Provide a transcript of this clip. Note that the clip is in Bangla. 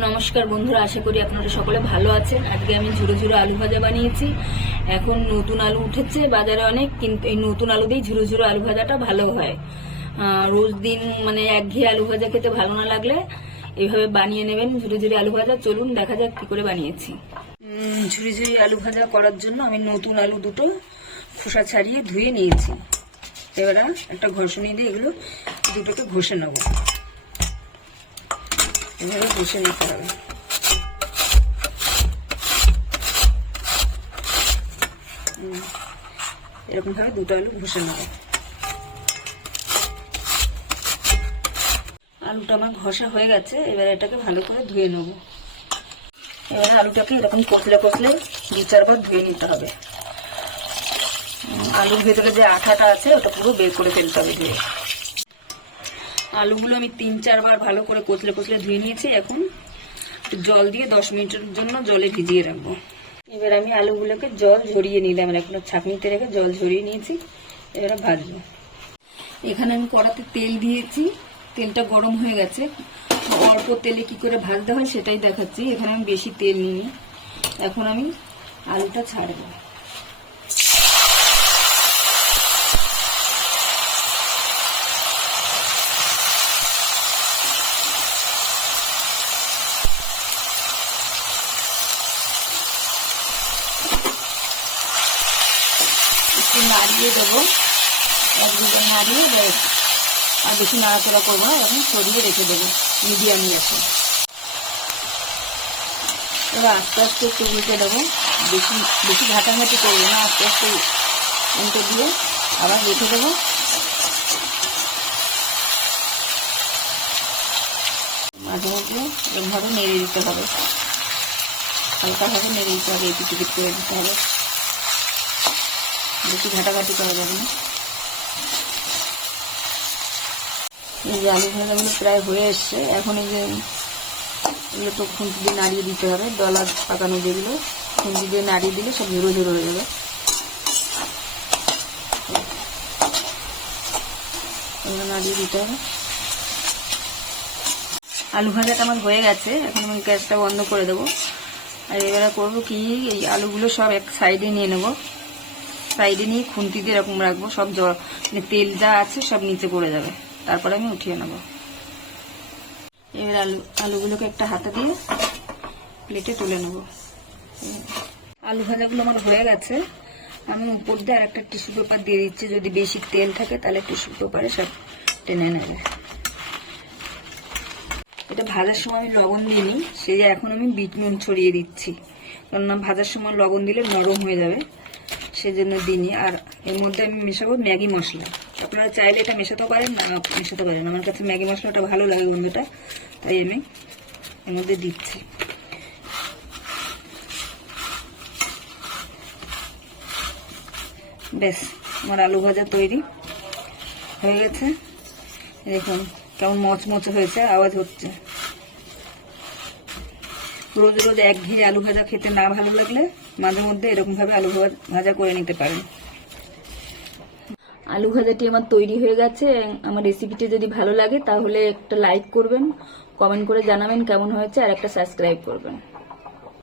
নমস্কার বন্ধুরা, আশা করি আপনারা সকলে ভালো আছেন। আজকে আমি ঝুরো ঝুরো আলু ভাজা বানিয়েছি। এখন নতুন আলু উঠেছে বাজারে অনেক, কিন্তু এই নতুন আলু দিয়ে ঝুরো ঝুরো আলু ভাজাটা ভালো হয়। রোজ দিন একঘেয়ে আলু ভাজা খেতে ভালো না লাগলে এইভাবে বানিয়ে নেবেন ঝুরো ঝুরো আলু ভাজা। চলুন দেখা যাক কি করে বানিয়েছি। ঝুরি ঝুরি আলু ভাজা করার জন্য আমি নতুন আলু দুটো খোসা ছাড়িয়ে ধুয়ে নিয়েছি। এবার একটা ঘষণি দিয়ে এগুলো দুটোকে ঘষে নেব। এভাবে ঘষে নিতে হবে। এরকম ভাবে দুটো আলু ঘষে নেব। আলুটা আমার ঘষা হয়ে গেছে, এবার এটাকে ভালো করে ধুয়ে নেব। এবার আলুটাকে এরকম কচলে কচলে 2-4 বার ধুয়ে নিতে হবে। আলুর ভেতরে যে আঠাটা আছে ওটা পুরো বের করে ফেলতে হবে ধুয়ে। আলুগুলো আমি 3-4 বার ভালো করে কচলে কচলে ধুয়ে নিয়েছি। এখন জল দিয়ে 10 মিনিটের জন্য জলে ভিজিয়ে রাখবো। এবার আমি আলুগুলোকে জল ঝরিয়ে নিলাম, এখন ছাঁকনিতে রেখে জল ঝরিয়ে নিয়েছি। এবার ভাজবো। এখানে আমি কড়াতে তেল দিয়েছি, তেলটা গরম হয়ে গেছে। অল্প তেলে কি করে ভাজতে হয় সেটাই দেখাচ্ছি। এখানে আমি বেশি তেল নিইনি। এখন আমি আলুটা ছাড়বো। একটু নাড়িয়ে দেবো, 1-2 বার নাড়িয়ে দেয়। আর বেশি নাড়াচাড়া করবো না, এখন সরিয়ে রেখে দেবো মিডিয়াম গ্যাসে। এবার আস্তে আস্তে একটু উল্টে দেবো। বেশি বেশি ঘাটাঘাটি করবো না, আস্তে আস্তে উল্টে দিয়ে আবার রেখে দেবো। মাঝে মধ্যে এরকমভাবে নেড়ে দিতে হবে, হালকাভাবে নেড়ে দিতে হবে, এপিট ওপিট করে দিতে হবে। বেশি ঘাটাঘাটি করা যাবে না। এই যে আলু ভাজাগুলো প্রায় হয়ে এসছে। এখন এই যে এগুলো তো খুন্তি দিয়ে নাড়িয়ে দিতে হবে। ডলা পাকানো যেগুলো খুন্তি দিয়ে নাড়িয়ে দিলে সব ঝুরো ঝুরো হয়ে যাবে। এগুলো নাড়িয়ে দিতে হবে। আলু ভাজাটা আমার হয়ে গেছে। এখন আমি গ্যাসটা বন্ধ করে দেবো। আর এবারে করবো কি, এই আলুগুলো সব এক সাইডে নিয়ে নেবো। সাইডে নিয়ে খুন্তি দিয়ে এরকম রাখবো। সব তেল যা আছে সব নিচে পড়ে যাবে। তারপরে আমি উঠিয়ে নেব। এবার আলুগুলোকে একটা হাতা দিয়ে প্লেটে তুলে নেব। আলু ভাজাগুলো আমার হয়ে গেছে। আমি উপর দিয়ে আর একটা টিস্যু পেপার দিয়ে দিচ্ছি। যদি বেশি তেল থাকে তাহলে টিস্যু পেপারে সব টেনে নেবে। এটা ভাজার সময় আমি লবণ দিইনি, সেই এখন আমি বিট নুন ছড়িয়ে দিচ্ছি। কারণ ভাজার সময় লবণ দিলে নরম হয়ে যাবে, সেজন্য দিইনি। আর এর মধ্যে আমি মেশাবো ম্যাগি মশলা। আপনারা চাইলে এটা মেশাতে পারেন, না মেশাতে পারেন। আমার কাছে ম্যাগি মশলাটা ভালো লাগে গন্ধটা, তাই আমি এর মধ্যে দিচ্ছি। বেশ, আমার আলু ভাজা তৈরি হয়ে গেছে। দেখুন কেমন মচমচে হয়েছে, আওয়াজ হচ্ছে। রোজ রোজ একঘেয়ে আলু ভাজা খেতে না ভালো লাগলে মাঝে মধ্যে এরকম ভাবে আলু ভাজা করে নিতে পারেন। আলু ভাজাটি আমার তৈরি হয়ে গেছে। আমার রেসিপিটি যদি ভালো লাগে তাহলে একটা লাইক করবেন, কমেন্ট করে জানাবেন কেমন হয়েছে, আর একটা সাবস্ক্রাইব করবেন।